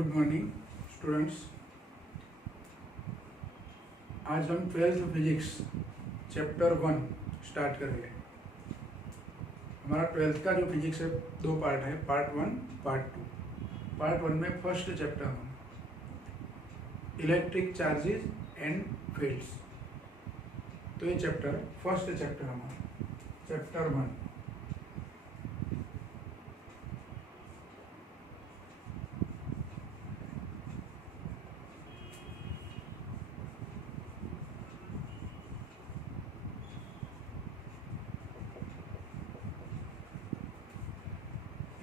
Good morning students. आज हम 12th physics chapter 1 start करेंगे। हमारा 12th का जो फिजिक्स है दो पार्ट है, पार्ट 1 पार्ट 2। पार्ट 1 में फर्स्ट चैप्टर हम इलेक्ट्रिक चार्जेस एंड फील्ड्स। तो ये चैप्टर फर्स्ट चैप्टर हमारा chapter 1।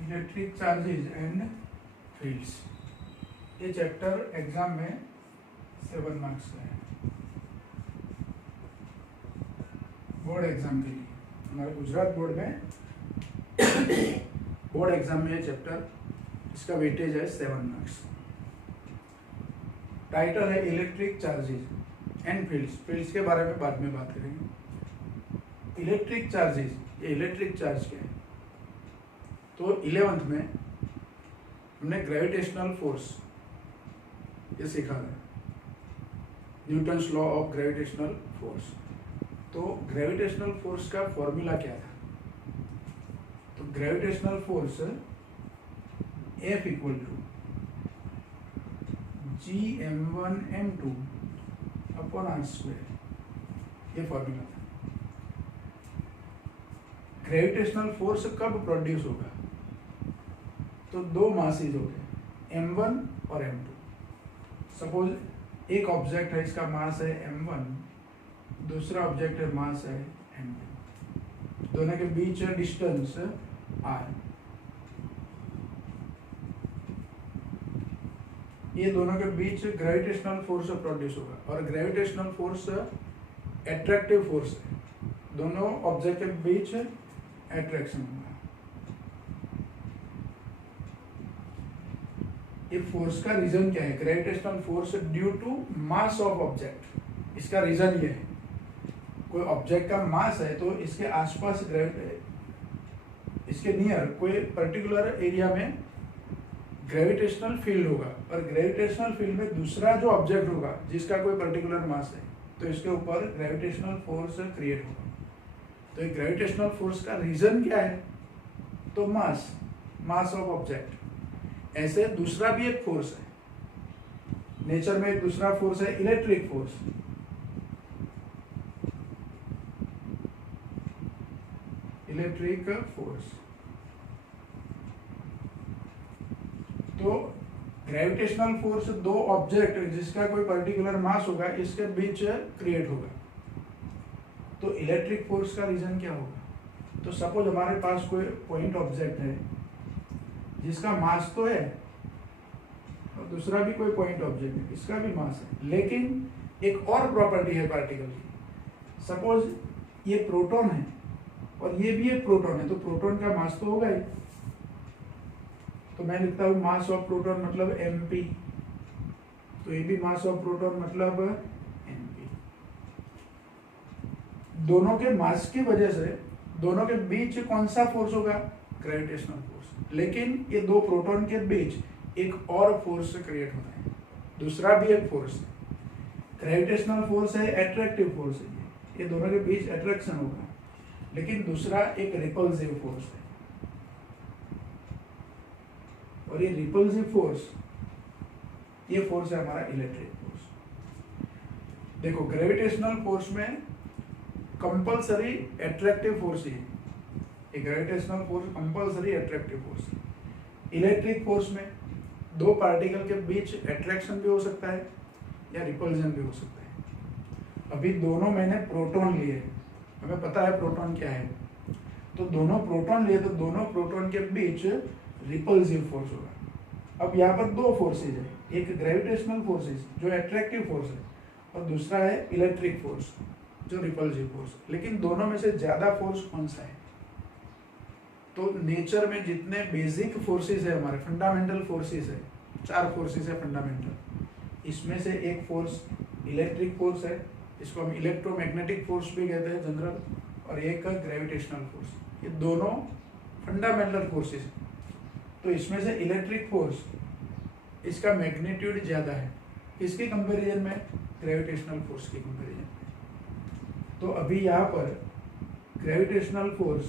Electric charges and fields. ये चैप्टर एग्जाम में 7 मार्क्स का है, बोर्ड एग्जाम के लिए। हमारे गुजरात बोर्ड में बोर्ड एग्जाम में ये चैप्टर, इसका वेटेज है 7 मार्क्स। टाइटल है electric charges and fields. Fields के बारे में बाद में बात करेंगे। इलेक्ट्रिक चार्जेस, ये इलेक्ट्रिक चार्ज क्या है? तो 11th में हमने ग्रेविटेशनल फोर्स ये सीखा है, Newton's law of gravitational force. तो ग्रेविटेशनल फोर्स का फॉर्मूला क्या था? तो gravitational force F equal to Gm1m2 upon r², ये फॉर्मूला था। ग्रेविटेशनल फोर्स कब प्रोड्यूस होगा? तो दो मासेज हो गए, m1 और m2। सपोज एक ऑब्जेक्ट है, इसका मास है m1, दूसरा ऑब्जेक्ट है मास है m2। दोनों के बीच डिस्टेंस r। ये दोनों के बीच ग्रेविटेशनल फोर्स प्रोड्यूस होगा, और ग्रेविटेशनल फोर्स एट्रैक्टिव फोर्स है। दोनों ऑब्जेक्ट के बीच एट्रैक्शन होगा। ये फोर्स का रीजन क्या है? Gravitational force due to mass of object. इसका रीजन ये है, कोई ऑब्जेक्ट का मास है तो इसके आसपास इसके नियर कोई पर्टिकुलर एरिया में ग्रेविटेशनल फील्ड होगा, और ग्रेविटेशनल फील्ड में दूसरा जो ऑब्जेक्ट होगा जिसका कोई पर्टिकुलर मास है तो इसके ऊपर ग्रेविटेशनल फोर्स क्रिएट होगा। तो ये ग्रेविटेशनल फोर्स का रीजन क्या है? तो मास ऑफ ऑब्जेक्ट। ऐसे दूसरा भी एक फोर्स है, नेचर में एक दूसरा फोर्स है इलेक्ट्रिक फोर्स। Electric force. तो ग्रेविटेशनल फोर्स दो ऑब्जेक्ट जिसका कोई पर्टिकुलर मास होगा इसके बीच क्रिएट होगा। तो इलेक्ट्रिक फोर्स का रीजन क्या होगा? तो सपोज हमारे पास कोई पॉइंट ऑब्जेक्ट है जिसका मास तो है, और दूसरा भी कोई पॉइंट ऑब्जेक्ट है, इसका भी मास है, लेकिन एक और प्रॉपर्टी है पार्टिकल की। सपोज ये प्रोटॉन है और ये भी एक प्रोटॉन है, तो प्रोटॉन का मास तो होगा ही। तो मैं लिखता हूँ मास ऑफ प्रोटॉन मतलब mp, तो ये भी मास ऑफ प्रोटॉन मतलब mp। दोनों के मास की वजह से दोनों के बीच कौन सा फोर्स होगा? Gravitational force. लेकिन ये दो प्रोटॉन के बीच एक और फोर्स क्रिएट होता है, दूसरा भी एक फोर्स है। ग्रेविटेशनल फोर्स है, एट्रैक्टिव फोर्स है, ये दोनों के बीच अट्रैक्शन होगा। लेकिन दूसरा एक रिपल्सिव फोर्स है, और ये रिपल्सिव फोर्स, ये फोर्स है हमारा इलेक्ट्रिक फोर्स। देखो ग्रेविटेशनल फोर्स में कंपल्सरी एट्रैक्टिव फोर्स ही है। Gravitational force compulsory attractive force है। इलेक्ट्रिक फोर्स में दो पार्टिकल के बीच एट्रैक्शन भी हो सकता है या रिपल्जन भी हो सकता है। अभी दोनों मैंने प्रोटॉन लिए, हमें पता है प्रोटॉन क्या है, तो दोनों प्रोटॉन लिए तो दोनों प्रोटॉन के बीच रिपल्सिव फोर्स होगा। अब यहाँ पर दो फोर्सेज है, एक ग्रेविटेशनल फोर्सेज जो एट्रैक्टिव फोर्स है, और दूसरा है इलेक्ट्रिक फोर्स जो रिपल्सिव फोर्स। लेकिन दोनों में से ज्यादा फोर्स कौन सा है? तो नेचर में जितने बेसिक फोर्सेस है हमारे, फंडामेंटल फोर्सेस है, 4 फोर्सेस है फंडामेंटल। इसमें से एक फोर्स इलेक्ट्रिक फोर्स है, इसको हम इलेक्ट्रोमैग्नेटिक फोर्स भी कहते हैं जनरल, और एक ग्रेविटेशनल फोर्स। ये दोनों फंडामेंटल फोर्सेस है। तो इसमें से इलेक्ट्रिक फोर्स इसका मैग्नीट्यूड ज़्यादा है, किसके कंपैरिजन में? ग्रेविटेशनल फोर्स के कंपैरिजन में। तो अभी यहाँ पर ग्रेविटेशनल फोर्स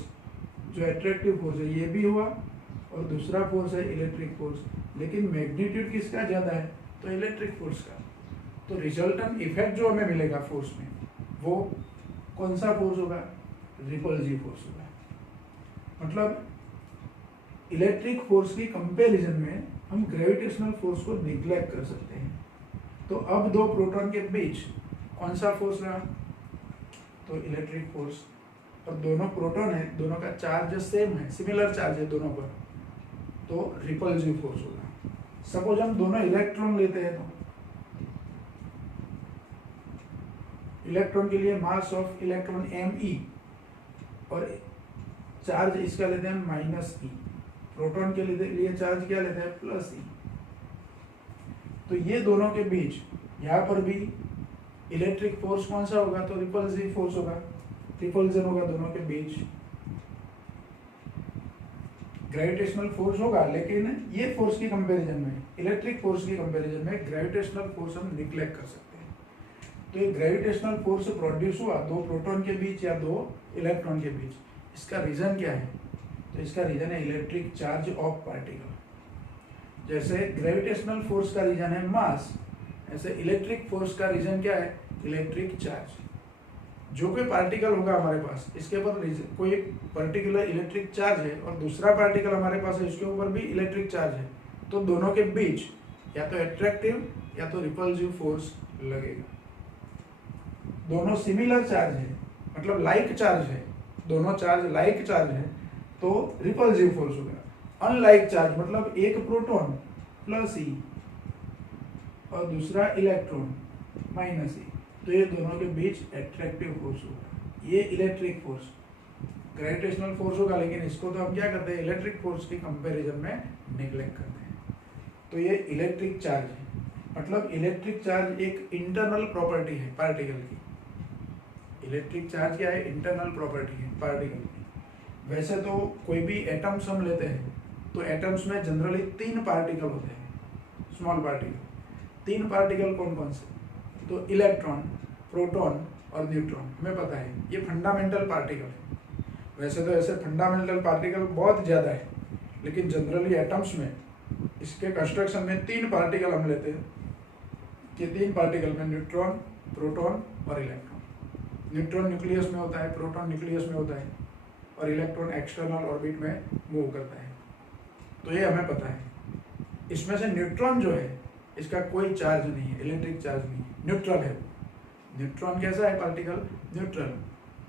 जो एट्रैक्टिव फोर्स है ये भी हुआ, और दूसरा फोर्स है इलेक्ट्रिक फोर्स, लेकिन मैग्नीट्यूड किसका ज़्यादा है? तो इलेक्ट्रिक फोर्स का। तो रिजल्टेंट इफेक्ट जो हमें मिलेगा फोर्स में, वो कौन सा फोर्स होगा? रिपल्सिव फोर्स होगा। मतलब इलेक्ट्रिक फोर्स की कंपैरिजन में हम ग्रेविटेशनल फोर्स को निग्लेक्ट कर सकते हैं। तो अब दो प्रोटॉन के बीच कौन सा फोर्स रहा? तो इलेक्ट्रिक फोर्स। और दोनों प्रोटॉन है, दोनों का चार्ज सेम है, सिमिलर चार्ज है दोनों पर, तो रिपल्सिव फोर्स होगा। सपोज हम दोनों इलेक्ट्रॉन लेते हैं, तो इलेक्ट्रॉन के लिए मास ऑफ इलेक्ट्रॉन me और चार्ज इसका लेते हैं -e। प्रोटॉन के लिए चार्ज क्या लेते हैं? +e। तो ये दोनों के बीच यहाँ पर भी इलेक्ट्रिक फोर्स कौन सा होगा? तो रिपल्सिव फोर्स होगा, रिपल्जन होगा दोनों के बीच। ग्रेविटेशनल फोर्स होगा, लेकिन ये फोर्स की कंपैरिजन में, इलेक्ट्रिक फोर्स की कंपैरिजन में ग्रेविटेशनल फोर्स हम निग्लेक्ट कर सकते हैं। तो ये ग्रेविटेशनल फोर्स प्रोड्यूस हुआ दो प्रोटॉन के बीच या दो इलेक्ट्रॉन के बीच। इसका रीजन क्या है? तो इसका रीजन है इलेक्ट्रिक चार्ज ऑफ पार्टिकल। जैसे ग्रेविटेशनल फोर्स का रीजन है मास, ऐसे इलेक्ट्रिक फोर्स का रीजन क्या है? Electric charge. जो कोई पार्टिकल होगा हमारे पास, इसके ऊपर कोई पर्टिकुलर इलेक्ट्रिक चार्ज है और दूसरा पार्टिकल हमारे पास है, इसके ऊपर भी इलेक्ट्रिक चार्ज है, तो दोनों के बीच या तो एट्रैक्टिव या तो रिपल्सिव फोर्स लगेगा। दोनों सिमिलर चार्ज है, मतलब लाइक चार्ज है, दोनों चार्ज लाइक चार्ज है, तो रिपल्सिव फोर्स होगा। अनलाइक चार्ज मतलब एक प्रोटॉन +e और दूसरा इलेक्ट्रॉन -e, तो ये दोनों के बीच एट्रैक्टिव फोर्स होगा। ये इलेक्ट्रिक फोर्स, ग्रेविटेशनल फोर्स होगा, लेकिन इसको तो हम क्या करते हैं? इलेक्ट्रिक फोर्स के कंपैरिजन में नेग्लेक्ट करते हैं। तो ये इलेक्ट्रिक चार्ज है, मतलब इलेक्ट्रिक चार्ज एक इंटरनल प्रॉपर्टी है पार्टिकल की। इलेक्ट्रिक चार्ज क्या है? इंटरनल प्रॉपर्टी है पार्टिकल की। वैसे तो कोई भी एटम्स हम लेते हैं, तो एटम्स में जनरली 3 पार्टिकल होते हैं, स्मॉल पार्टिकल। 3 पार्टिकल कौन कौन से? तो इलेक्ट्रॉन, प्रोटॉन और न्यूट्रॉन, हमें पता है ये फंडामेंटल पार्टिकल है। वैसे तो ऐसे फंडामेंटल पार्टिकल बहुत ज़्यादा है, लेकिन जनरली एटम्स में इसके कंस्ट्रक्शन में 3 पार्टिकल हम लेते हैं। ये 3 पार्टिकल में न्यूट्रॉन, प्रोटॉन और इलेक्ट्रॉन। न्यूट्रॉन न्यूक्लियस में होता है, प्रोटॉन न्यूक्लियस में होता है और इलेक्ट्रॉन एक्सटर्नल ऑर्बिट में मूव करता है। तो ये हमें पता है। इसमें से न्यूट्रॉन जो है, इसका कोई चार्ज नहीं है, इलेक्ट्रिक चार्ज नहीं है, न्यूट्रल है। न्यूट्रॉन कैसा है पार्टिकल? न्यूट्रल।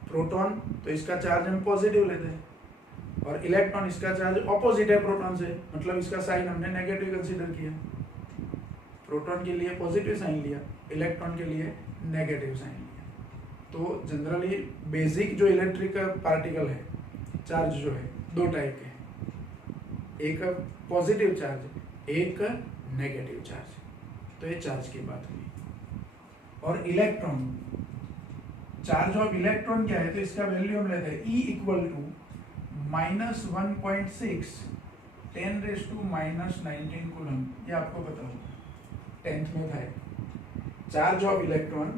प्रोटॉन तो इसका चार्ज हम पॉजिटिव लेते हैं, और इलेक्ट्रॉन इसका चार्ज ऑपोजिट है प्रोटॉन से, मतलब इसका साइन हमने नेगेटिव कंसीडर किया। प्रोटॉन के लिए पॉजिटिव साइन लिया, इलेक्ट्रॉन के लिए नेगेटिव साइन लिया। तो जनरली बेसिक जो इलेक्ट्रिक पार्टिकल है, चार्ज जो है, 2 टाइप के हैं, एक पॉजिटिव चार्ज, एक नेगेटिव चार्ज। तो ये चार्ज की बात हुई। और इलेक्ट्रॉन, चार्ज ऑफ इलेक्ट्रॉन क्या है? तो इसका वैल्यू हम लेते हैं E = -1.6 10⁻⁻19 कूलम। ये आपको पता होगा, 10th में था। Charge of electron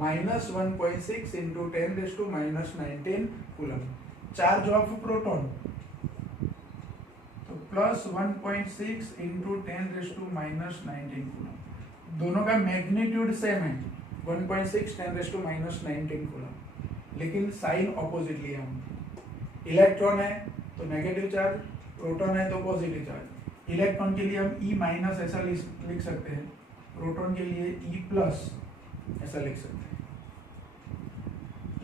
-1.6 × 10⁻⁻19 coulomb. Charge of proton तो +1.6 × 10⁻⁻19 कूलम। दोनों का मैग्नीट्यूड सेम है, 1.6 10⁻⁻19 कूलम, लेकिन साइन ऑपोजिट लिया हम। इलेक्ट्रॉन है तो नेगेटिव चार्ज, प्रोटॉन है तो पॉजिटिव चार्ज। इलेक्ट्रॉन के लिए हम E- ऐसा लिख सकते हैं, प्रोटॉन के लिए E+ ऐसा लिख सकते हैं।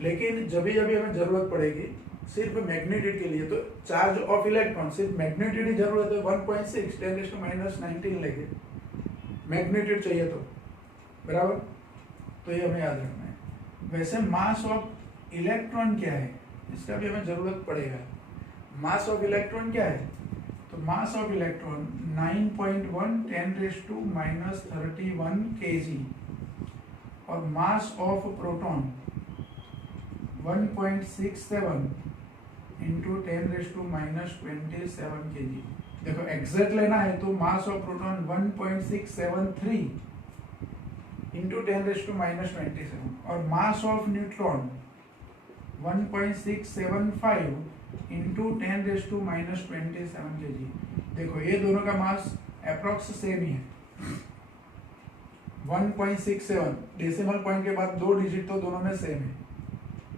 लेकिन जब भी हमें जरूरत पड़ेगी सिर्फ मैग्नीट्यूड के लिए, तो चार्ज ऑफ इलेक्ट्रॉन सिर्फ मैग्नीट्यूड ही जरूरत है, 1.6 10⁻⁻19 लेंगे, मैग्नीट्यूड चाहिए तो, बराबर। तो ये हमें याद रखना है। वैसे मास ऑफ इलेक्ट्रॉन क्या है, इसका भी हमें जरूरत पड़ेगा। मास ऑफ इलेक्ट्रॉन क्या है? तो मास ऑफ इलेक्ट्रॉन 9.1 10⁻31 kg और मास ऑफ प्रोटॉन 1.67 × 10⁻27 kg। देखो एग्जैक्ट लेना है तो मास ऑफ प्रोटॉन 1.673 इंटू 10⁻⁻27 और mass of neutron 1.675 into 10⁻⁻27 kg। देखो ये दोनों का मास अप्रोक्स सेम ही है 1.67, डेसिमल पॉइंट के बाद 2 डिजिट तो दोनों में सेम है।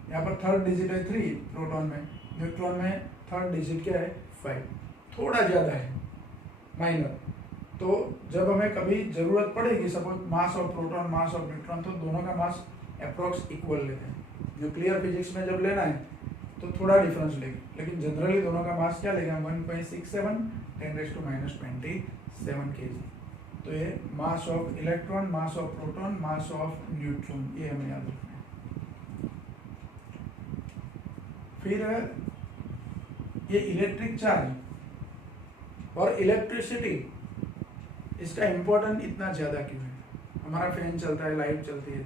यहाँ पर थर्ड डिजिट है 3 प्रोटॉन में, न्यूट्रॉन में थर्ड डिजिट क्या है 5, थोड़ा ज़्यादा है माइनर। तो जब हमें कभी ज़रूरत पड़ेगी suppose mass of proton mass of neutron तो दोनों का मास अप्रोक्स इक्वल लेते हैं। न्यूक्लियर फिजिक्स में जब लेना है तो थोड़ा डिफरेंस लेंगे, लेकिन जनरली दोनों का मास क्या लेगा 1.67 10⁻⁻27 kg। तो ये mass of electron mass of proton mass of neutron ये हमें याद रखना है। फिर ये इलेक्ट्रिक चार्ज और इलेक्ट्रिसिटी, इसका इम्पोर्टेंट इतना ज़्यादा क्यों है? हमारा फैन चलता है, लाइट चलती है,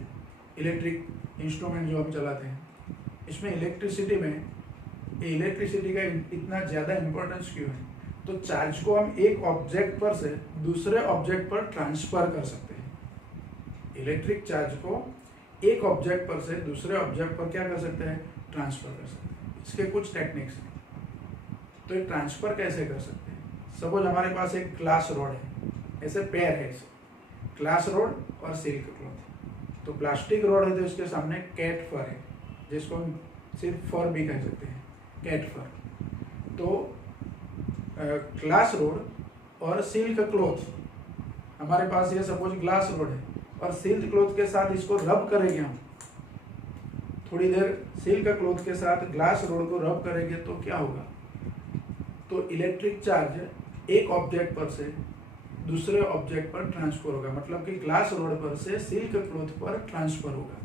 इलेक्ट्रिक इंस्ट्रूमेंट जो हम चलाते हैं, इसमें इलेक्ट्रिसिटी में इलेक्ट्रिसिटी का इतना ज़्यादा इम्पोर्टेंस क्यों है? तो चार्ज को हम एक ऑब्जेक्ट पर से दूसरे ऑब्जेक्ट पर ट्रांसफर कर सकते हैं। इलेक्ट्रिक चार्ज को एक ऑब्जेक्ट पर से दूसरे ऑब्जेक्ट पर क्या कर सकते हैं? ट्रांसफर कर सकते हैं। इसके कुछ टेक्निक्स हैं। तो ये ट्रांसफर कैसे कर सकते हैं? सपोज हमारे पास एक ग्लास रॉड है, ऐसे पेयर है, ग्लास रॉड और सिल्क क्लॉथ। तो प्लास्टिक रॉड है तो इसके सामने कैट फर है, जिसको हम सिर्फ फर भी कह सकते हैं, कैट फर। तो ग्लास रोड और सिल्क क्लॉथ, हमारे पास ये सपोज ग्लास रोड है और सिल्क क्लॉथ के साथ इसको रब करेंगे हम थोड़ी देर, सिल्क क्लॉथ के साथ ग्लास रोड को रब करेंगे तो क्या होगा? तो इलेक्ट्रिक चार्ज एक ऑब्जेक्ट पर से दूसरे ऑब्जेक्ट पर ट्रांसफर होगा, मतलब कि ग्लास रोड पर से सिल्क क्लॉथ पर ट्रांसफर होगा।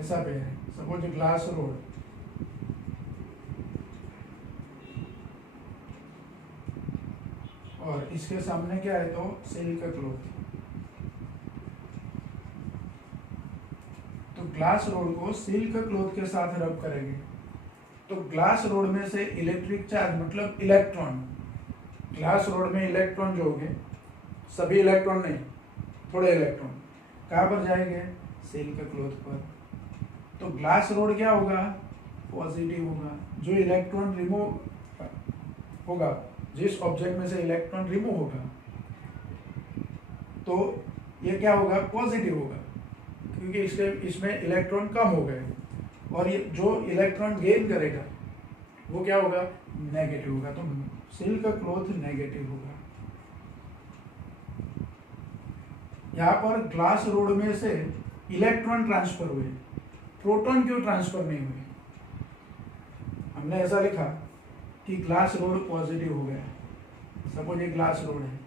ऐसा पेयर है, सपोज ग्लास रोड और इसके सामने क्या है तो सिल्क क्लॉथ। तो ग्लास रोड को सिल्क क्लॉथ के साथ रब करेंगे तो ग्लास रोड में से इलेक्ट्रिक चार्ज मतलब इलेक्ट्रॉन, ग्लास रोड में इलेक्ट्रॉन जो होंगे, सभी इलेक्ट्रॉन नहीं, थोड़े इलेक्ट्रॉन कहाँ पर जाएंगे? सिल्क क्लॉथ पर। तो ग्लास रोड क्या होगा? पॉजिटिव होगा। जो इलेक्ट्रॉन रिमूव होगा, जिस ऑब्जेक्ट में से इलेक्ट्रॉन रिमूव होगा तो ये क्या होगा? पॉजिटिव होगा, क्योंकि इसमें इलेक्ट्रॉन कम हो गए। और ये जो इलेक्ट्रॉन गेन करेगा वो क्या होगा? नेगेटिव होगा। तो सिल्क क्लॉथ नेगेटिव होगा। यहाँ पर ग्लास रोड में से इलेक्ट्रॉन ट्रांसफर हुए, प्रोटॉन क्यों ट्रांसफर नहीं हुए? हमने ऐसा लिखा कि ग्लास रोड पॉजिटिव हो गया। सपोज ये ग्लास रोड है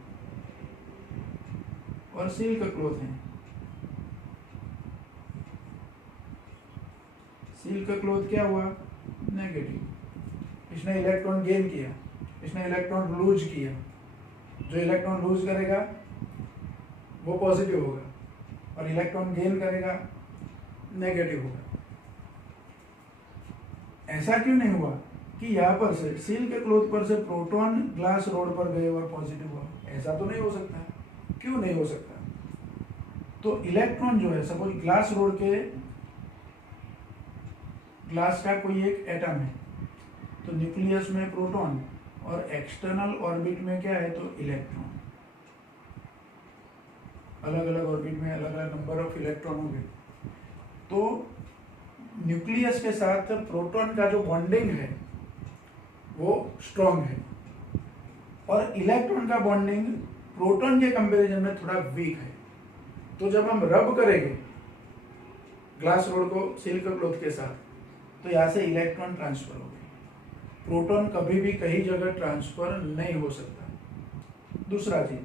और सिल्क क्लॉथ है। सिल्क क्लॉथ क्या हुआ? नेगेटिव। इसने इलेक्ट्रॉन गेन किया, इसने इलेक्ट्रॉन लूज किया। जो इलेक्ट्रॉन लूज करेगा वो पॉजिटिव होगा और इलेक्ट्रॉन गेन करेगा नेगेटिव होगा। ऐसा क्यों नहीं हुआ कि यहाँ पर से सिल्क क्लॉथ पर से प्रोटॉन ग्लास रोड पर गए और पॉजिटिव हुआ? ऐसा तो नहीं हो सकता। क्यों नहीं हो सकता? तो इलेक्ट्रॉन जो है, सपोज ग्लास रोड के, ग्लास का कोई एक एटम है तो न्यूक्लियस में प्रोटॉन और एक्सटर्नल ऑर्बिट में क्या है तो इलेक्ट्रॉन। अलग अलग ऑर्बिट में अलग अलग नंबर ऑफ इलेक्ट्रॉन होंगे। तो न्यूक्लियस के साथ प्रोटॉन का जो बॉन्डिंग है वो स्ट्रॉन्ग है और इलेक्ट्रॉन का बॉन्डिंग प्रोटॉन के कंपैरिजन में थोड़ा वीक है। तो जब हम रब करेंगे ग्लास रोड को सिल्क क्लॉथ के साथ तो यहाँ से इलेक्ट्रॉन ट्रांसफर हो गए। प्रोटॉन कभी भी कहीं जगह ट्रांसफर नहीं हो सकता। दूसरा चीज,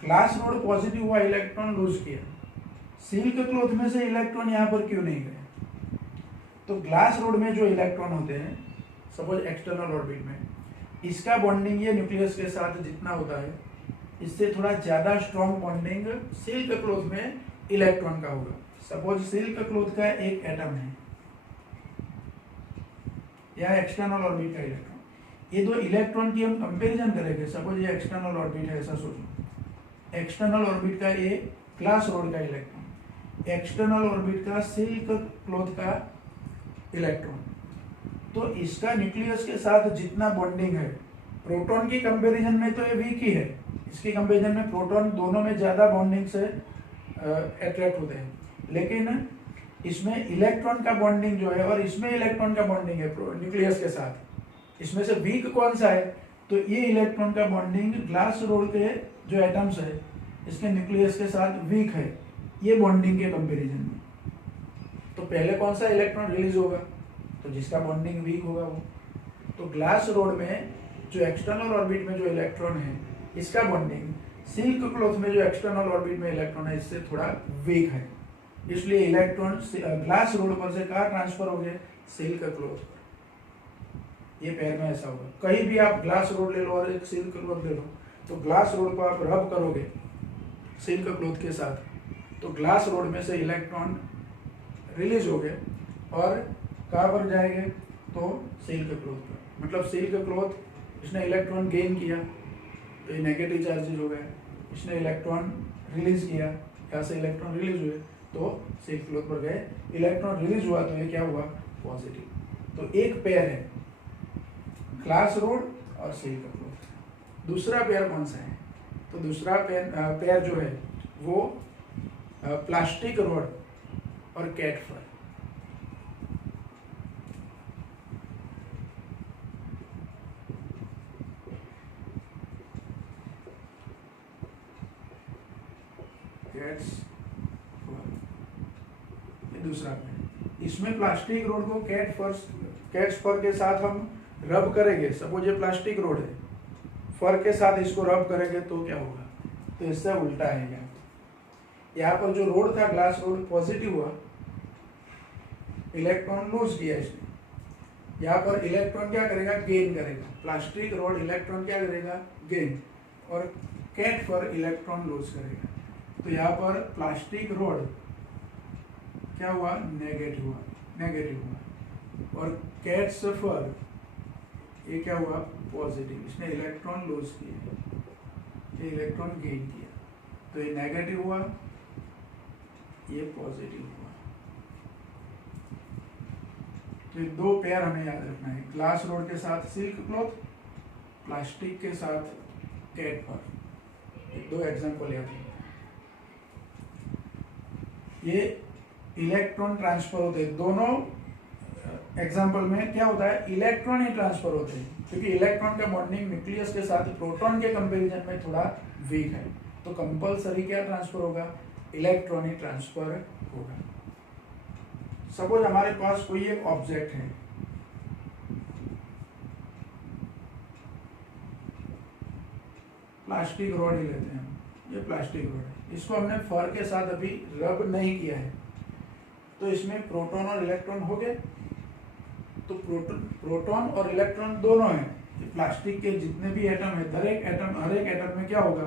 ग्लास रोड पॉजिटिव हुआ, इलेक्ट्रॉन लूज किया, सिल्क क्लॉथ में से इलेक्ट्रॉन यहाँ पर क्यों नहीं गए? तो ग्लास रोड में जो इलेक्ट्रॉन होते हैं सपोज एक्सटर्नल ऑर्बिट में, इसका बॉन्डिंग ये न्यूक्लियस के साथ जितना होता है इससे थोड़ा ज्यादा स्ट्रॉन्ग बॉन्डिंग सिल्क क्लॉथ में इलेक्ट्रॉन का होगा। सपोज सिल्क क्लॉथ का एक एटम है या एक्सटर्नल ऑर्बिट का इलेक्ट्रॉन। ये दो इलेक्ट्रॉन की हम कंपैरिजन करेंगे। सपोज ये एक्सटर्नल ऑर्बिट है, ऐसा सोचो। एक्सटर्नल ऑर्बिट का ये ग्लास रोड का इलेक्ट्रॉन, एक्सटर्नल ऑर्बिट का सिल्क क्लॉथ का इलेक्ट्रॉन। तो इसका न्यूक्लियस के साथ जितना बॉन्डिंग है, प्रोटॉन की कंपैरिजन में तो ये वीक ही है, इसकी कंपैरिजन में प्रोटॉन दोनों में ज्यादा बॉन्डिंग से अट्रैक्ट होते हैं, लेकिन इसमें इलेक्ट्रॉन का बॉन्डिंग जो है और इसमें इलेक्ट्रॉन का बॉन्डिंग है न्यूक्लियस के साथ, इसमें से वीक कौन सा है? तो ये इलेक्ट्रॉन का बॉन्डिंग ग्लास रोड के जो एटम्स है इसके न्यूक्लियस के साथ वीक है, ये बॉन्डिंग के कंपैरिजन में। तो पहले कौन सा इलेक्ट्रॉन रिलीज होगा? तो जिसका बॉन्डिंग वीक होगा वो। तो ग्लास रोड में जो एक्सटर्नल ऑर्बिट में जो इलेक्ट्रॉन है, इसका बॉन्डिंग सिल्क क्लॉथ में जो एक्सटर्नल ऑर्बिट में इलेक्ट्रॉन है इससे थोड़ा वीक है, इसलिए इलेक्ट्रॉन ग्लास रोड पर से कहाँ ट्रांसफर हो गए? सिल्क क्लॉथ पर। ये पैर में ऐसा होगा। कहीं भी आप ग्लास रोड ले लो और एक सिल्क क्लॉथ ले लो, तो ग्लास रोड पर आप रब करोगे सिल्क क्लॉथ के साथ, तो ग्लास रोड में से इलेक्ट्रॉन रिलीज हो गए और कहाँ पर जाएंगे? तो सिल्क क्लॉथ पर। मतलब सिल्क क्लॉथ इसने इलेक्ट्रॉन गेन किया तो ये नेगेटिव चार्जेज हो गए, इसने इलेक्ट्रॉन रिलीज किया, यहाँ से इलेक्ट्रॉन रिलीज हुए तो सिल्क क्लॉथ पर गए, इलेक्ट्रॉन रिलीज हुआ तो ये क्या हुआ? पॉजिटिव। तो एक पेयर है ग्लास रोड और सिल्क क्लॉथ। दूसरा पेयर कौन सा है? तो दूसरा पेयर जो है वो प्लास्टिक रोड और कैट फर। ये दूसरा पेयर। इसमें प्लास्टिक रोड को कैट फर के साथ हम रब करेंगे। सपोज ये प्लास्टिक रोड है, फर के साथ इसको रब करेंगे तो क्या होगा? तो इससे उल्टा आएगा। यहाँ पर जो रोड था ग्लास रोड पॉजिटिव हुआ, इलेक्ट्रॉन लूज किया इसने। यहाँ पर इलेक्ट्रॉन क्या करेगा? गेन करेगा। प्लास्टिक रोड इलेक्ट्रॉन क्या करेगा? गेन। और कैट फर इलेक्ट्रॉन लूज करेगा। तो यहाँ पर प्लास्टिक रोड क्या हुआ? नेगेटिव हुआ। और कैट फर ये क्या हुआ? पॉजिटिव। इसने इलेक्ट्रॉन लूज किया, ये इलेक्ट्रॉन गेन किया, तो ये नेगेटिव हुआ, ये पॉजिटिव हुआ। तो ये दो पेयर हमें याद रखना है, ग्लास रोड के साथ सिल्क क्लॉथ, प्लास्टिक के साथ कैट फर। दो एग्जांपल याद रखना। ये इलेक्ट्रॉन ट्रांसफर होते हैं, दोनों एग्जाम्पल में क्या होता है? इलेक्ट्रॉन ही ट्रांसफर होते हैं, क्योंकि इलेक्ट्रॉन का बॉन्डिंग न्यूक्लियस के साथ प्रोटॉन के कंपैरिजन में थोड़ा वीक है, तो कंपल्सरी क्या ट्रांसफर होगा? इलेक्ट्रॉन ही ट्रांसफर होगा। सपोज हमारे पास कोई एक ऑब्जेक्ट है, प्लास्टिक रॉड ही लेते हैं, ये प्लास्टिक रॉड है, इसको हमने फर के साथ अभी रब नहीं किया है, तो इसमें प्रोटॉन और इलेक्ट्रॉन हो गए। तो प्रोटॉन और इलेक्ट्रॉन दोनों हैं। प्लास्टिक के जितने भी एटम है, हर एक एटम में क्या होगा?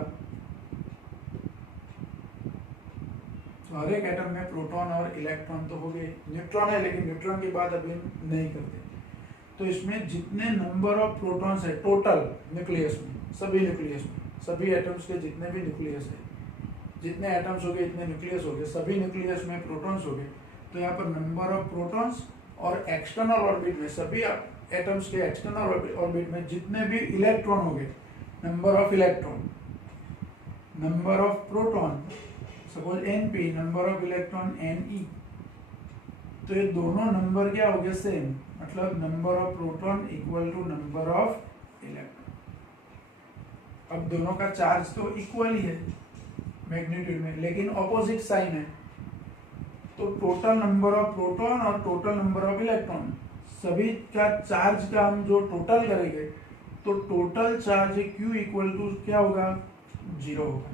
तो हर एक एटम में प्रोटॉन और इलेक्ट्रॉन तो हो गए, न्यूट्रॉन है लेकिन न्यूट्रॉन की बात अभी नहीं करते। तो इसमें जितने नंबर ऑफ प्रोटॉन्स है टोटल न्यूक्लियस में, सभी न्यूक्लियस में, सभी एटम्स के जितने भी न्यूक्लियस है, जितने एटम्स हो गए इतने न्यूक्लियस हो गए, सभी न्यूक्लियस में प्रोटॉन्स हो गए। तो यहाँ पर नंबर ऑफ प्रोटॉन्स और एक्सटर्नल ऑर्बिट में, सभी एटम्स के एक्सटर्नल ऑर्बिट में जितने भी इलेक्ट्रॉन हो गए, number of electron, number of proton, suppose Np, number of electron Ne, तो ये दोनों नंबर क्या हो गए? सेम। मतलब number of proton equal to number of electron. अब दोनों का चार्ज तो इक्वल ही है मैग्नीट्यूड में, लेकिन ऑपोजिट साइन है। तो टोटल नंबर ऑफ प्रोटॉन और टोटल नंबर ऑफ इलेक्ट्रॉन, सभी का चार्ज का हम जो टोटल करेंगे, तो total charge Q equal to क्या होगा? 0 होगा।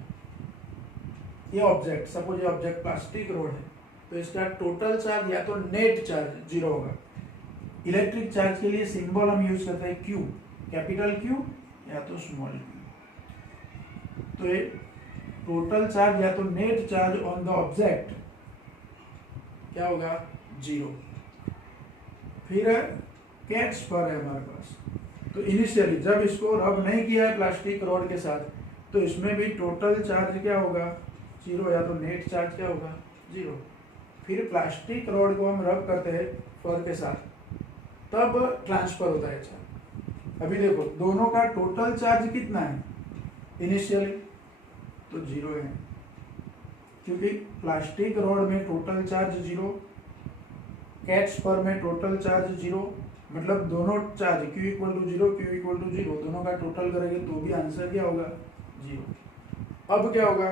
ये ऑब्जेक्ट, सपोज ये ऑब्जेक्ट प्लास्टिक रोड है, तो इसका टोटल चार्ज या तो नेट चार्ज 0 होगा। इलेक्ट्रिक चार्ज के लिए सिंबल हम यूज करते हैं Q, कैपिटल Q या तो स्मॉल q। तो ये टोटल चार्ज या तो net charge on the object क्या होगा? 0। फिर कैट स्पर है हमारे पास। तो इनिशियली जब इसको रब नहीं किया है प्लास्टिक रॉड के साथ, तो इसमें भी टोटल चार्ज क्या होगा, 0, या तो नेट चार्ज क्या होगा, 0। फिर प्लास्टिक रॉड को हम रब करते हैं फर के साथ, तब ट्रांसफर होता है चार्ज। अभी देखो दोनों का टोटल चार्ज कितना है इनिशियली, तो 0 है, क्योंकि प्लास्टिक रॉड में टोटल चार्ज 0, कैट स्पर में टोटल चार्ज 0, मतलब दोनों चार्ज Q = 0, Q = 0, दोनों का टोटल करेंगे तो भी आंसर क्या होगा, 0। अब क्या होगा,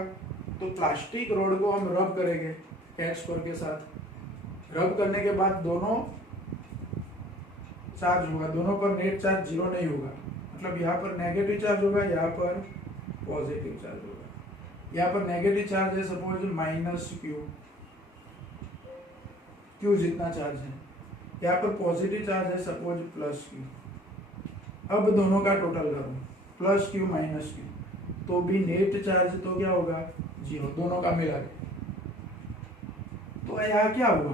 तो प्लास्टिक रॉड को हम रब करेंगे कैट स्पर के साथ, रब करने के बाद दोनों चार्ज होगा, दोनों पर नेट चार्ज 0 नहीं होगा, मतलब यहाँ पर नेगेटिव चार्ज होगा, यहाँ पर पॉजिटिव चार्ज होगा। यहाँ पर नेगेटिव चार्ज है सपोज -Q जितना चार्ज है, यहाँ पर पॉजिटिव चार्ज है सपोज +Q। अब दोनों का टोटल करो, +Q -Q, तो भी नेट चार्ज तो क्या होगा, 0, दोनों का मिला के। तो यहाँ क्या हुआ,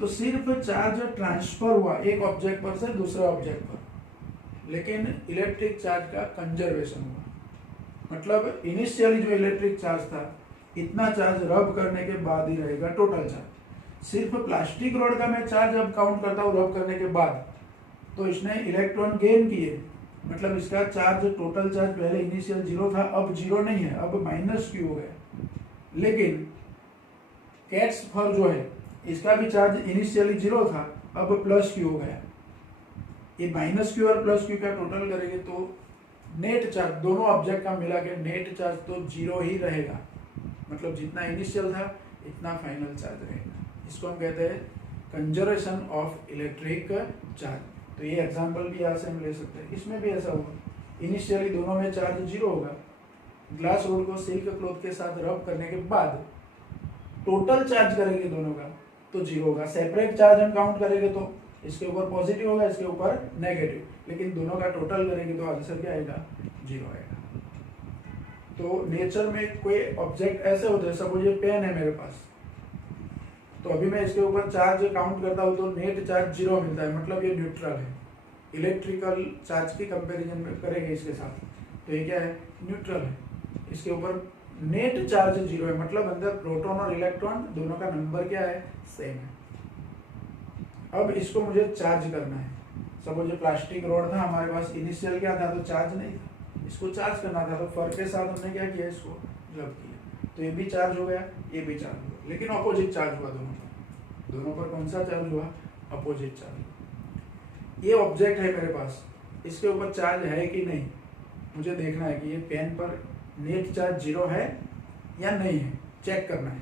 तो सिर्फ चार्ज ट्रांसफर हुआ एक ऑब्जेक्ट पर से दूसरे ऑब्जेक्ट पर, लेकिन इलेक्ट्रिक चार्ज का कंजर्वेशन हुआ। मतलब इनिशियली जो इलेक्ट्रिक चार्ज था, इतना चार्ज रब करने के बाद ही रहेगा टोटल चार्ज। सिर्फ प्लास्टिक रॉड का मैं चार्ज अब काउंट करता हूँ रब करने के बाद, तो इसने इलेक्ट्रॉन गेन किए, मतलब इसका चार्ज टोटल चार्ज पहले इनिशियल 0 था, अब 0 नहीं है, अब -Q हो गया। लेकिन कैट स्पर जो है, इसका भी चार्ज इनिशियली 0 था, अब +Q हो गया। ये -Q और +Q का टोटल करेंगे तो नेट चार्ज दोनों ऑब्जेक्ट का मिला के नेट चार्ज तो 0 ही रहेगा, मतलब जितना इनिशियल था इतना फाइनल चार्ज रहेगा। इसको हम कहते हैं कंजर्वेशन ऑफ इलेक्ट्रिक चार्ज। तो ये एग्जांपल भी यहाँ से हम ले सकते हैं। इसमें भी ऐसा होगा, इनिशियली दोनों में चार्ज 0 होगा, ग्लास रोड को सिल्क क्लॉथ के साथ रब करने के बाद टोटल चार्ज करेंगे दोनों का तो 0 होगा। सेपरेट चार्ज हम काउंट करेंगे तो इसके ऊपर पॉजिटिव होगा, इसके ऊपर नेगेटिव, लेकिन दोनों का टोटल करेंगे तो आंसर क्या आएगा, 0 आएगा। तो नेचर में कोई ऑब्जेक्ट ऐसे होते हैं, सपोज ये पेन है मेरे पास, तो अभी मैं इसके ऊपर चार्ज काउंट करता हूँ तो नेट चार्ज 0 मिलता है, मतलब ये न्यूट्रल है। इलेक्ट्रिकल चार्ज की कंपैरिजन में करेंगे इसके साथ, तो ये क्या है, न्यूट्रल है। इसके ऊपर नेट चार्ज 0 है, मतलब अंदर प्रोटॉन और इलेक्ट्रॉन दोनों का नंबर क्या है, सेम है। अब इसको मुझे चार्ज करना है। सपोज ये प्लास्टिक रॉड था हमारे पास, इनिशियल क्या था, तो चार्ज नहीं था, इसको चार्ज करना था, तो फर के साथ हमने क्या किया, इसको रब किया, तो ये भी चार्ज हो गया, ये भी चार्ज हुआ, लेकिन अपोजिट चार्ज हुआ दोनों पर कौन सा चार्ज हुआ, अपोजिट चार्ज। ये ऑब्जेक्ट है मेरे पास, इसके ऊपर चार्ज है कि नहीं, मुझे देखना है कि ये पेन पर नेट चार्ज 0 है या नहीं है, चेक करना है।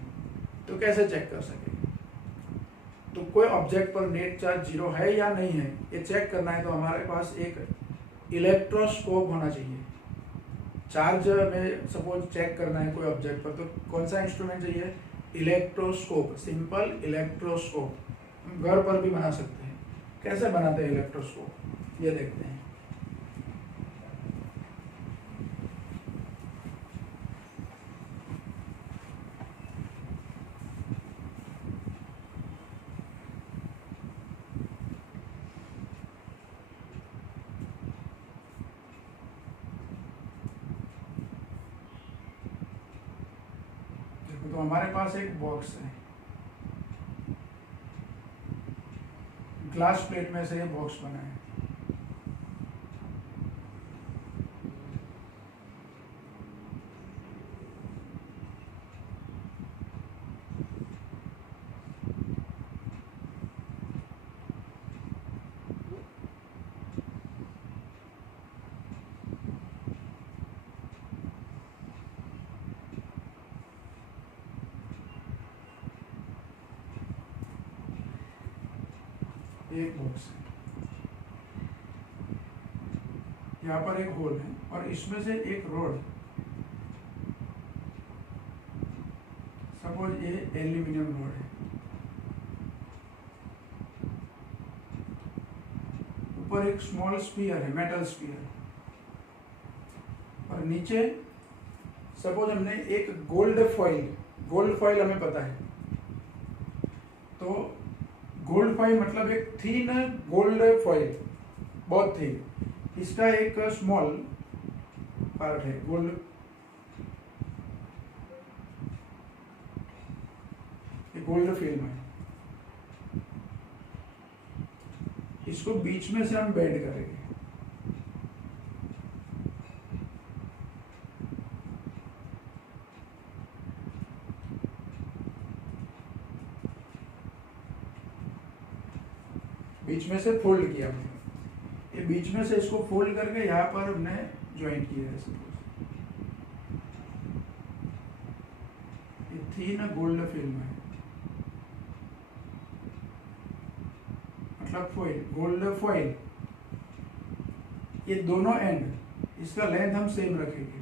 तो कैसे चेक कर सकेंगे, तो कोई ऑब्जेक्ट पर नेट चार्ज 0 है या नहीं है, ये चेक करना है तो हमारे पास एक इलेक्ट्रोस्कोप होना चाहिए। चार्ज में सपोज चेक करना है कोई ऑब्जेक्ट पर, तो कौन सा इंस्ट्रूमेंट चाहिए, इलेक्ट्रोस्कोप, सिंपल इलेक्ट्रोस्कोप। हम घर पर भी बना सकते हैं। कैसे बनाते हैं इलेक्ट्रोस्कोप, ये देखते हैं। तो हमारे पास एक बॉक्स है, ग्लास प्लेट में से ये बॉक्स बना है। एक बॉक्स है, यहाँ पर एक होल है और इसमें से एक रॉड, सपोज ये एल्यूमिनियम रॉड है, ऊपर एक स्मॉल स्फीयर है, मेटल स्फीयर, और नीचे सपोज हमने एक गोल्ड फॉइल हमें पता है, तो गोल्ड फॉइल मतलब एक थीन गोल्ड फॉइल, बहुत थीन, इसका एक स्मॉल पार्ट है गोल्ड, गोल्ड फिल्म है, इसको बीच में से हम बेंड करेंगे। बीच में से फोल्ड किया हमने, ये बीच में से इसको फोल्ड करके यहाँ पर हमने ज्वाइन किया है। ये थीन गोल्ड फिल्म है, मतलब फॉइल, गोल्ड फॉइल। ये दोनों एंड, इसका लेंथ हम सेम रखेंगे,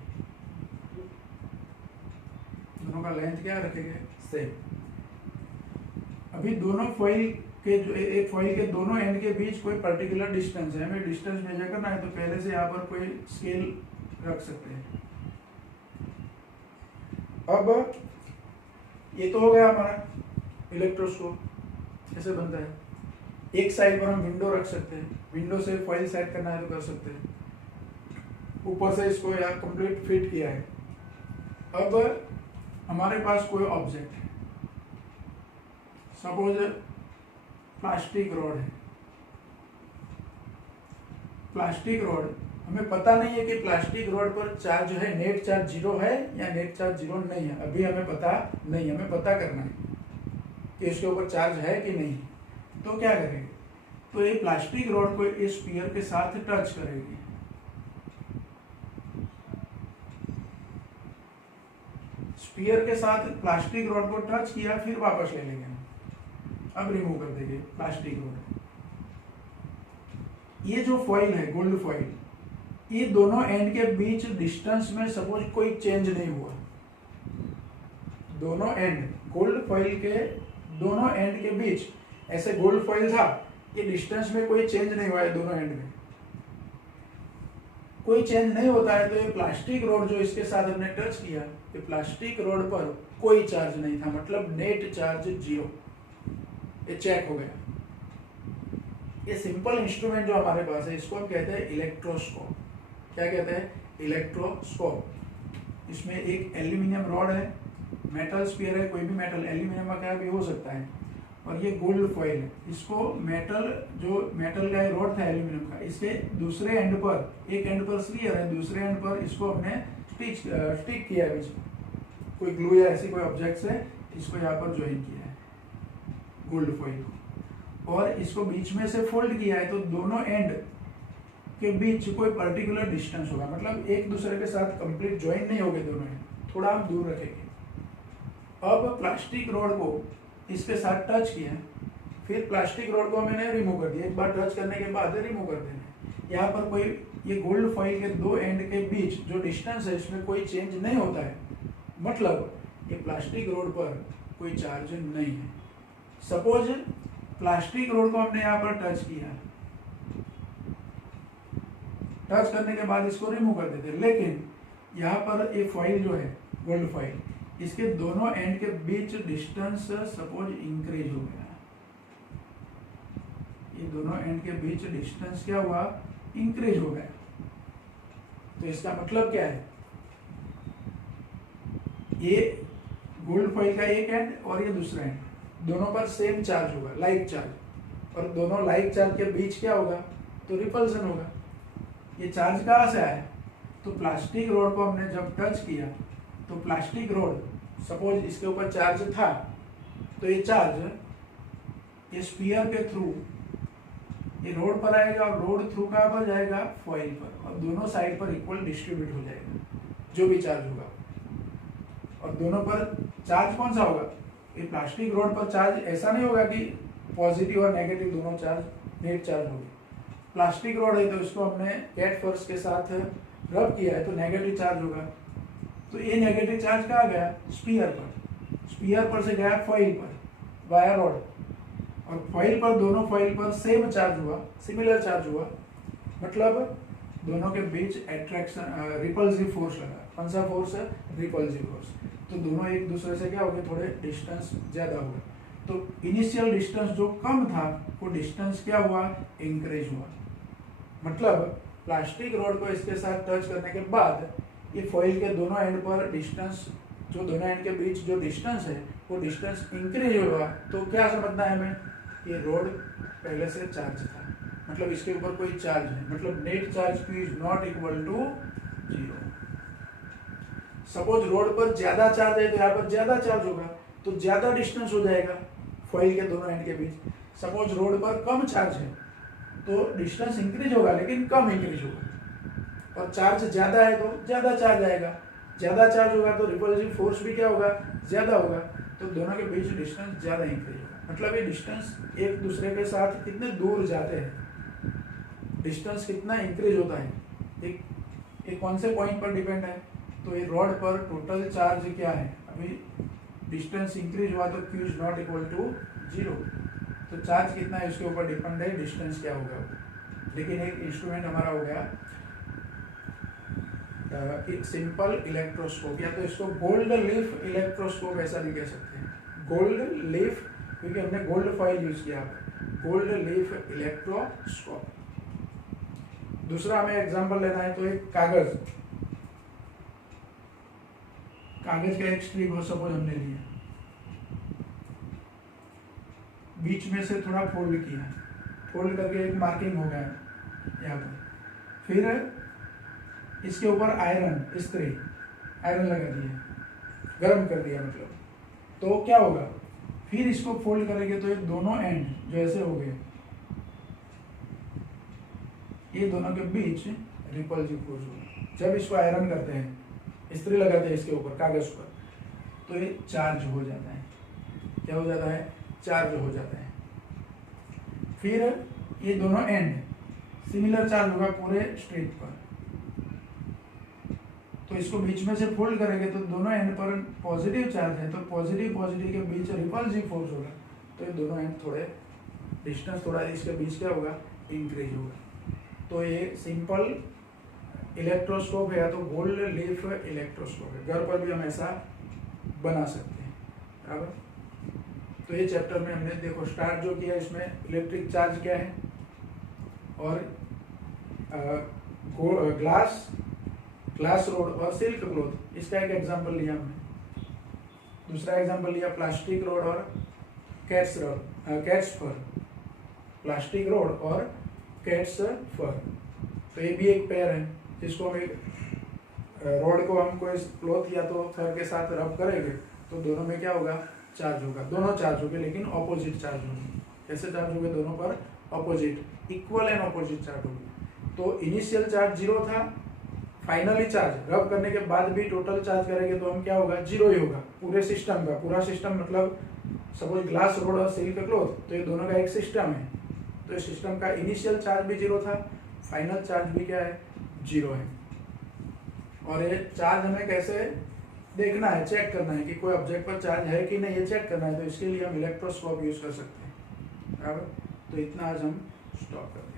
दोनों का लेंथ क्या रखेंगे, सेम। अभी दोनों फॉइल के जो एक फॉइल के दोनों एंड के बीच कोई पर्टिकुलर डिस्टेंस है, हमें डिस्टेंस मेजर करना है, तो पहले से यहाँ पर कोई स्केल रख सकते हैं। अब ये तो हो गया हमारा इलेक्ट्रोस्कोप कैसे बनता है। एक साइड पर हम विंडो रख सकते हैं, विंडो से फॉइल सेट करना है तो कर सकते हैं। ऊपर से इसको यार कंप्लीट फिट किया है। अब हमारे पास कोई ऑब्जेक्ट है, सपोज प्लास्टिक रॉड है। प्लास्टिक रॉड, हमें पता नहीं है कि प्लास्टिक रॉड पर चार्ज जो है नेट चार्ज 0 है या नेट चार्ज 0 नहीं है, अभी हमें पता नहीं, हमें पता करना है कि इसके ऊपर चार्ज है कि नहीं। तो क्या करेंगे, तो ये प्लास्टिक रॉड को इस स्फीयर के साथ टच करेगी, स्फीयर के साथ प्लास्टिक रॉड को टच किया, फिर वापस ले लेंगे। अब रिमूव कर देंगे प्लास्टिक रॉड। ये जो फॉइल है गोल्ड फॉइल, ये दोनों एंड के बीच डिस्टेंस में सपोज कोई चेंज नहीं हुआ, दोनों एंड गोल्ड फॉइल के दोनों एंड के बीच ऐसे गोल्ड फॉइल था, ये डिस्टेंस में कोई चेंज नहीं हुआ है, दोनों एंड में कोई चेंज नहीं होता है, तो ये प्लास्टिक रॉड जो इसके साथ हमने टच किया, ये प्लास्टिक रॉड पर कोई चार्ज नहीं था, मतलब नेट चार्ज 0, ये चेक हो गया। ये सिंपल इंस्ट्रूमेंट जो हमारे पास है, इसको हम कहते हैं इलेक्ट्रोस्कोप। क्या कहते हैं, इलेक्ट्रोस्कोप। इसमें एक एल्यूमिनियम रॉड है, मेटल स्फीयर है, कोई भी मेटल, एल्यूमिनियम का भी हो सकता है, और ये गोल्ड फॉइल है। इसको मेटल, जो मेटल का रॉड था एल्यूमिनियम का, इसके दूसरे एंड पर, एक एंड पर स्फीयर है, दूसरे एंड पर इसको हमने स्टिक किया है, बीच में कोई ग्लू या ऐसी कोई ऑब्जेक्ट से इसको यहाँ पर ज्वाइन किया है गोल्ड फॉइल को, और इसको बीच में से फोल्ड किया है, तो दोनों एंड के बीच कोई पर्टिकुलर डिस्टेंस होगा, मतलब एक दूसरे के साथ कंप्लीट ज्वाइन नहीं होंगे दोनों एंड, थोड़ा हम दूर रखेंगे। अब प्लास्टिक रॉड को इसके साथ टच किया, फिर प्लास्टिक रॉड को मैंने रिमूव कर दिया, एक बार टच करने के बाद रिमूव कर देना। यहाँ पर कोई, ये गोल्ड फॉइल के दो एंड के बीच जो डिस्टेंस है, इसमें कोई चेंज नहीं होता है, मतलब ये प्लास्टिक रॉड पर कोई चार्ज नहीं है। सपोज प्लास्टिक रॉड को हमने यहाँ पर टच किया, टच करने के बाद इसको रिमूव कर देते, लेकिन यहाँ पर ये फॉइल जो है गोल्ड फॉइल, इसके दोनों एंड के बीच डिस्टेंस सपोज इंक्रीज हो गया, ये दोनों एंड के बीच डिस्टेंस क्या हुआ, इंक्रीज हो गया। तो इसका मतलब क्या है, ये गोल्ड फॉइल का एक एंड और ये दूसरा एंड, दोनों पर सेम चार्ज होगा, लाइक चार्ज, और दोनों लाइक चार्ज के बीच क्या होगा, तो रिपल्सन होगा। ये चार्ज कहाँ से आया, तो प्लास्टिक रॉड को हमने जब टच किया, तो प्लास्टिक रॉड सपोज इसके ऊपर चार्ज था, तो ये चार्ज ये स्फीयर के थ्रू ये रोड पर आएगा, और रोड थ्रू कहाँ पर जाएगा, फॉइल पर, और दोनों साइड पर इक्वल डिस्ट्रीब्यूट हो जाएगा जो भी चार्ज होगा। और दोनों पर चार्ज कौन सा होगा, ये प्लास्टिक रॉड पर चार्ज ऐसा नहीं होगा कि पॉजिटिव और नेगेटिव दोनों चार्ज नेट चार्ज होगी। प्लास्टिक रॉड है तो इसको हमने कैट फोर्स के साथ रब किया है, तो नेगेटिव चार्ज होगा, तो ये नेगेटिव चार्ज कहाँ गया, स्फीयर पर, स्फीयर पर से गया फॉइल पर वाया रॉड, और फॉइल पर, दोनों फॉइल पर सेम चार्ज हुआ, सिमिलर चार्ज हुआ, मतलब दोनों के बीच अट्रैक्शन रिपल्सिव फोर्स लगा। कौन सा फोर्स है, रिपल्सिव फोर्स। तो दोनों एक दूसरे से क्या हो गए, थोड़े डिस्टेंस ज़्यादा हो गए। तो इनिशियल डिस्टेंस जो कम था वो डिस्टेंस क्या हुआ, इंक्रीज हुआ। मतलब प्लास्टिक रॉड को इसके साथ टच करने के बाद ये फॉइल के दोनों एंड पर डिस्टेंस, जो दोनों एंड के बीच जो डिस्टेंस है वो डिस्टेंस इंक्रीज हुआ। तो क्या समझना है हमें, ये रॉड पहले से चार्ज था, मतलब इसके ऊपर कोई चार्ज है, मतलब net charge Q is not equal to 0। Suppose rod पर ज्यादा चार्ज है तो यहाँ पर ज्यादा चार्ज होगा, तो ज्यादा डिस्टेंस हो जाएगा फॉइल के दोनों एंड के बीच। सपोज रोड पर कम चार्ज है तो डिस्टेंस इंक्रीज होगा लेकिन कम इंक्रीज होगा, और चार्ज ज्यादा है तो ज्यादा चार्ज आएगा, ज्यादा चार्ज होगा तो रिपल्सिव फोर्स भी क्या होगा, ज्यादा होगा, तो दोनों के बीच डिस्टेंस ज्यादा इंक्रीज होगा। मतलब ये डिस्टेंस एक दूसरे के साथ कितने दूर जाते हैं, डिस्टेंस कितना इंक्रीज होता है, एक कौन से पॉइंट पर डिपेंड है, तो ये रॉड पर टोटल चार्ज क्या है, अभी डिस्टेंस इंक्रीज हुआ तो Q is not equal to 0, तो चार्ज कितना है उसके ऊपर डिपेंड है, डिस्टेंस क्या होगा। लेकिन एक इंस्ट्रूमेंट हमारा हो गया एक सिंपल इलेक्ट्रोस्कोप, या तो इसको गोल्ड लीफ इलेक्ट्रोस्कोप ऐसा भी कह सकते हैं, गोल्ड लीफ, क्योंकि हमने गोल्ड फॉइल यूज किया, गोल्ड लीफ इलेक्ट्रोस्कोप। दूसरा हमें एग्जांपल लेना है तो एक कागज का एक स्ट्रिप हो सपोज हमने लिया, बीच में से थोड़ा फोल्ड किया, फोल्ड करके एक मार्किंग हो गया यहाँ पर, फिर इसके ऊपर आयरन लगा दिया, गर्म कर दिया मतलब, तो क्या होगा, फिर इसको फोल्ड करेंगे तो ये दोनों एंड जो ऐसे हो गए, ये दोनों के बीच रिपल्सिव फोर्स होगा। जब इसको आयरन करते हैं, इस्त्री लगाते हैं इसके ऊपर कागज पर, तो ये चार्ज हो जाता है, क्या हो जाता है, चार्ज हो जाता है। फिर ये दोनों एंड सिमिलर चार्ज होगा पूरे स्ट्रिप पर, तो इसको बीच में से फोल्ड करेंगे तो दोनों एंड पर पॉजिटिव चार्ज है, तो पॉजिटिव के बीच रिपल्सिव फोर्स होगा, तो ये दोनों एंड थोड़े डिस्टेंस थोड़ा इसके बीच क्या होगा, इंक्रीज होगा। तो ये सिंपल इलेक्ट्रोस्कोप है, या तो गोल्ड लीफ इलेक्ट्रोस्कोप है, घर पर भी हम ऐसा बना सकते हैं, बराबर। तो ये चैप्टर में हमने देखो स्टार्ट जो किया, इसमें इलेक्ट्रिक चार्ज क्या है, और ग्लास रोड और सिल्क क्लॉथ, इसका एक एग्जांपल लिया हमने। दूसरा एग्जांपल लिया प्लास्टिक रोड और कैट्स फर, प्लास्टिक रोड और कैट्स फर, तो ये भी एक पेयर है, जिसको हम रोड को हम कोई क्लॉथ या तो फर के साथ रब करेंगे तो दोनों में क्या होगा, चार्ज होगा, दोनों चार्ज होंगे लेकिन ऑपोजिट चार्ज होंगे। कैसे चार्ज होंगे, दोनों पर opposite, equal and opposite charge होंगे। तो इनिशियल चार्ज 0 था, फाइनली चार्ज रब करने के बाद भी टोटल चार्ज करेंगे तो हम क्या होगा, 0 ही होगा पूरे सिस्टम का। पूरा सिस्टम मतलब सपोज ग्लास रोड और सिल्क क्लॉथ, तो ये दोनों का एक सिस्टम है, तो इस सिस्टम का इनिशियल चार्ज भी 0 था, फाइनल चार्ज भी क्या है, 0 है। और ये चार्ज हमें कैसे देखना है, चेक करना है कि कोई ऑब्जेक्ट पर चार्ज है कि नहीं, ये चेक करना है, तो इसके लिए हम इलेक्ट्रोस्कोप यूज कर सकते हैं, बराबर। तो इतना आज हम स्टॉप करते हैं।